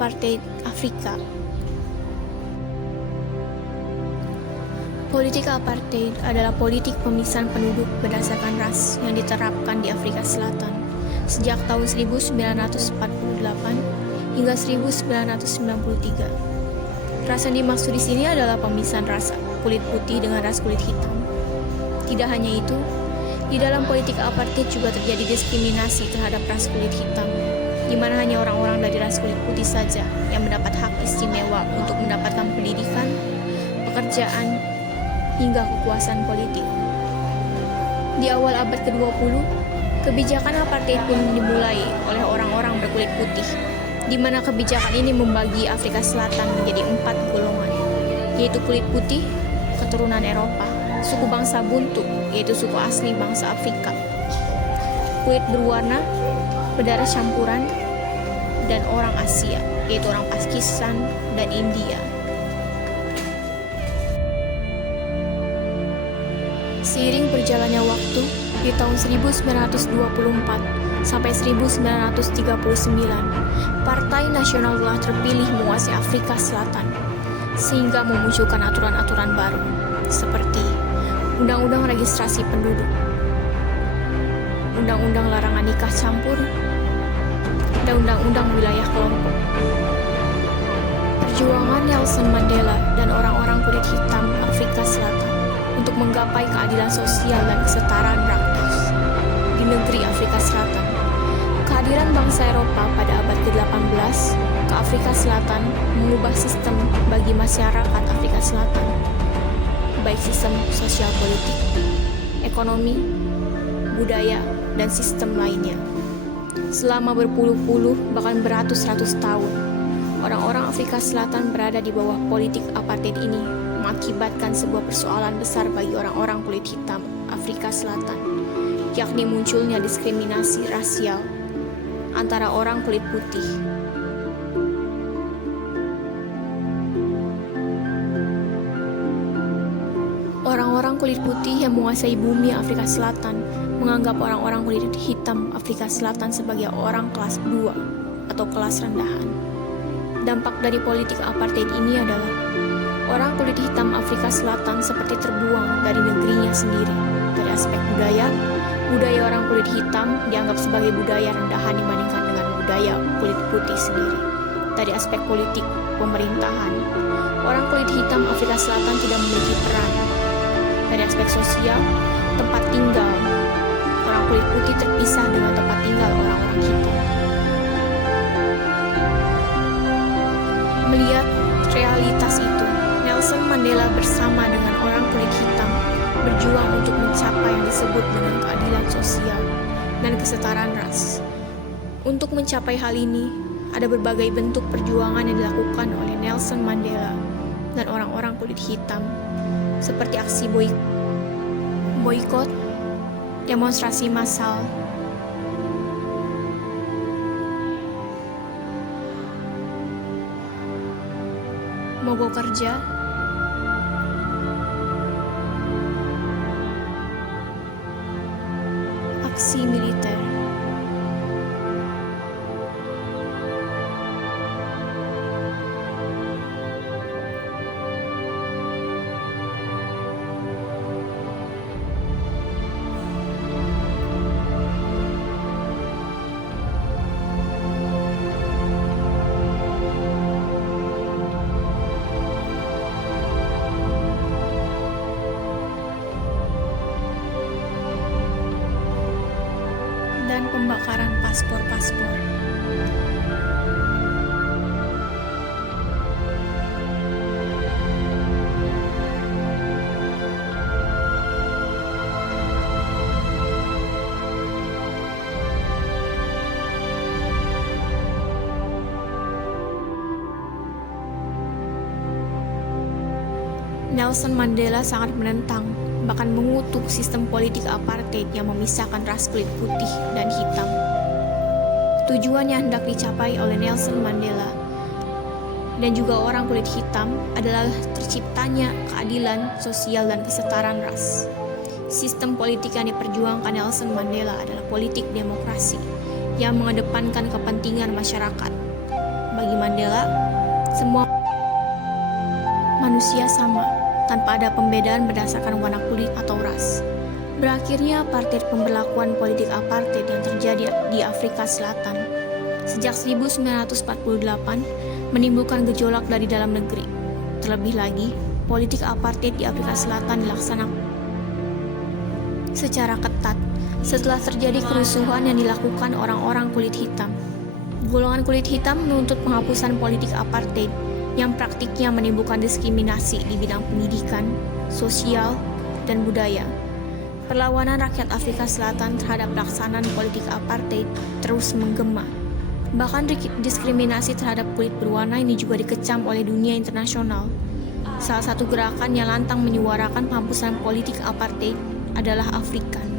apartheid Afrika. Politik apartheid adalah politik pemisahan penduduk berdasarkan ras yang diterapkan di Afrika Selatan sejak tahun 1948 hingga 1993. Ras yang dimaksud di sini adalah pemisahan ras kulit putih dengan ras kulit hitam. Tidak hanya itu, di dalam politik apartheid juga terjadi diskriminasi terhadap ras kulit hitam, di mana hanya orang-orang dari ras kulit putih saja yang mendapat hak istimewa untuk mendapatkan pendidikan, pekerjaan, hingga kekuasaan politik. Di awal abad ke-20, kebijakan apartheid pun dimulai oleh orang-orang berkulit putih, di mana kebijakan ini membagi Afrika Selatan menjadi 4 golongan, yaitu kulit putih, keturunan Eropa, suku bangsa Buntu, yaitu suku asli bangsa Afrika, kulit berwarna, berdarah campuran, dan orang Asia, yaitu orang Pakistan dan India. Seiring berjalannya waktu, di tahun 1924 sampai 1939, Partai Nasional telah terpilih menguasai Afrika Selatan, sehingga memunculkan aturan-aturan baru, seperti Undang-Undang Registrasi Penduduk, Undang-Undang Larangan Nikah Campur, dan Undang-Undang Wilayah Kelompok. Perjuangan Nelson Mandela dan orang-orang kulit hitam Afrika Selatan untuk menggapai keadilan sosial dan kesetaraan rakyat di negeri Afrika Selatan. Kehadiran bangsa Eropa pada abad ke-18 ke Afrika Selatan mengubah sistem bagi masyarakat Afrika Selatan, baik sistem sosial politik, ekonomi, budaya, dan sistem lainnya. Selama berpuluh-puluh bahkan beratus-ratus tahun, orang-orang Afrika Selatan berada di bawah politik apartheid ini mengakibatkan sebuah persoalan besar bagi orang-orang kulit hitam Afrika Selatan, yakni munculnya diskriminasi rasial antara orang kulit putih. Orang-orang kulit putih yang menguasai bumi Afrika Selatan menganggap orang-orang kulit hitam Afrika Selatan sebagai orang kelas 2 atau kelas rendahan. Dampak dari politik apartheid ini adalah orang kulit hitam Afrika Selatan seperti terbuang dari negerinya sendiri. Dari aspek budaya orang kulit hitam dianggap sebagai budaya rendahan dibandingkan dengan budaya kulit putih sendiri. Dari aspek politik, pemerintahan, orang kulit hitam Afrika Selatan tidak memiliki peran. Dari aspek sosial, tempat tinggal, orang kulit putih terpisah dengan tempat tinggal orang-orang hitam. Melihat realitas itu, Nelson Mandela bersama dengan orang kulit hitam berjuang untuk mencapai yang disebut dengan keadilan sosial dan kesetaraan ras. Untuk mencapai hal ini, ada berbagai bentuk perjuangan yang dilakukan oleh Nelson Mandela dan orang-orang kulit hitam, seperti aksi boikot, demonstrasi massal, mogok kerja, aksi militer. Dan pembakaran paspor-paspor. Nelson Mandela sangat menentang, bahkan mengutuk sistem politik apartheid yang memisahkan ras kulit putih dan hitam. Tujuan yang hendak dicapai oleh Nelson Mandela dan juga orang kulit hitam adalah terciptanya keadilan sosial dan kesetaraan ras. Sistem politik yang diperjuangkan Nelson Mandela adalah politik demokrasi yang mengedepankan kepentingan masyarakat. Bagi Mandela, semua manusia sama, tanpa ada pembedaan berdasarkan warna kulit atau ras. Berakhirnya apartheid, pemberlakuan politik apartheid yang terjadi di Afrika Selatan sejak 1948 menimbulkan gejolak dari dalam negeri. Terlebih lagi, politik apartheid di Afrika Selatan dilaksanakan secara ketat setelah terjadi kerusuhan yang dilakukan orang-orang kulit hitam. Golongan kulit hitam menuntut penghapusan politik apartheid yang praktiknya menimbulkan diskriminasi di bidang pendidikan, sosial, dan budaya. Perlawanan rakyat Afrika Selatan terhadap pelaksanaan politik apartheid terus menggema. Bahkan diskriminasi terhadap kulit berwarna ini juga dikecam oleh dunia internasional. Salah satu gerakan yang lantang menyuarakan penghapusan politik apartheid adalah Afrika.